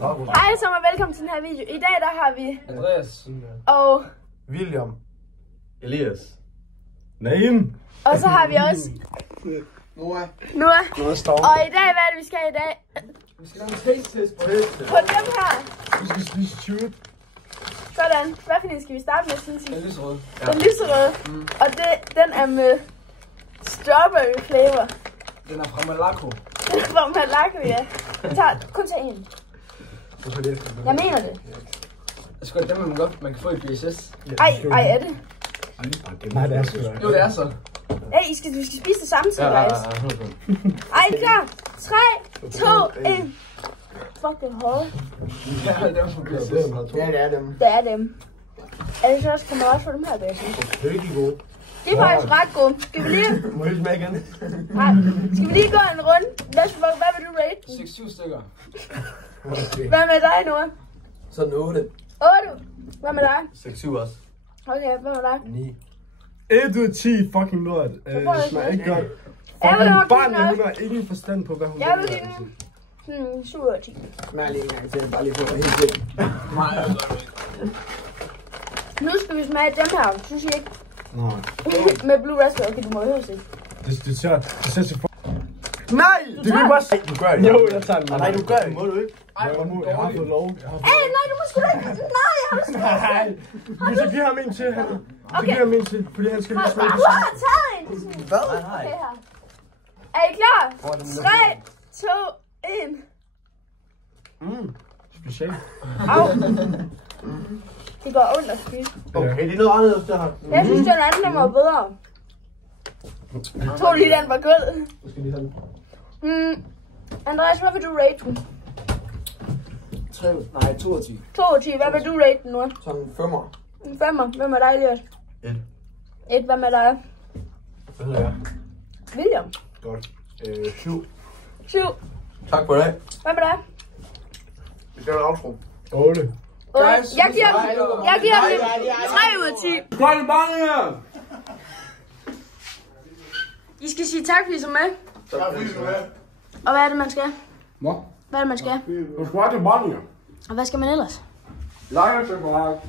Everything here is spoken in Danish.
Hej alle sammen og velkommen til den her video. I dag der har vi Andreas og William. Elias. Naim. og så har vi også Noah. Og i dag, hvad er det vi skal i dag? Vi skal lave en taste-test På dem her. Vi skal spise shoot. Sådan. Hvad for en skal vi starte med, synes I? Den lyserøde. Den lyserøde. Og den er med strawberry flavor. Den er fra Malaco. Den er fra Malaco, ja. Kun tag en. Jeg mener det. Jeg skal dem man kan få i BSS. Ej, er det? Nej, det er sgu da. Jo, det er så. Hey, vi skal spise det samtidig, guys. Ej, klar. 3, 2, 1. Fuck, det er hårdt. Ja, det er fra BSS. Ja, det er dem. Det er dem. Er det så også, kan man også få dem her, jeg synes? Det er ikke gode. Det er faktisk ret gode. Skal vi lige... Må jeg smage igen? Nej. Skal vi lige gå en runde? Hvad vil du rate den? 6-7 stykker. Hvad med dig, Noah? Sådan 8. 8. Hvad med dig? 6-7 også. Okay, hvad med dig? 9. 1 ud af 10 fucking lort. Det smager ikke godt. Fucking barn, hun har ingen forstand på, hvad hun jeg vil give den 7 ud af 10. Smager lige en gang til, bare lige på det helt vildt. Nej, Nu skal vi smage dem her, synes I ikke? Nej. Med blue raspberry. Okay, du må høre sig. Det ser så nej! Det vil bare sige. Du gør det. Jo, jeg tager den. Nej, du gør det. Må du ikke? Jeg har fået lov. Nej, du må sgu da ikke. Nej, jeg har sgu da. Nej. Du skal give ham en til, Hanna. Så giv ham en til, fordi han skal lige smage Du har taget en. hvad? Okay, her. Er I klar? 3, 2, 1. Specielt. Au. Det går ondt at spise. Okay, det er noget anderledes, der har. Jeg synes, den anden der var bedre. Jeg tror lige, den var god. Du skal lige have den. Andreas, hvad vil du rate den? 2 af 10. 2 af 10. Hvad vil du rate den nu? Sådan en 5'er. En 5'er. Hvem er dig, Elias? 1. 1. Hvad med dig? Hvad hedder jeg? William. Godt. 7. 7. Tak for det. Hvad med dig? Vi skal have en outro. 8. Jeg giver den 3 ud af 10. Grønne bange! I skal sige tak, fordi I så med. Tak for det, med. Og hvad er det, man skal? Hvad? Hvad er det, man skal? Du skal have det bange. Og hvad skal man ellers? Like og chokolade.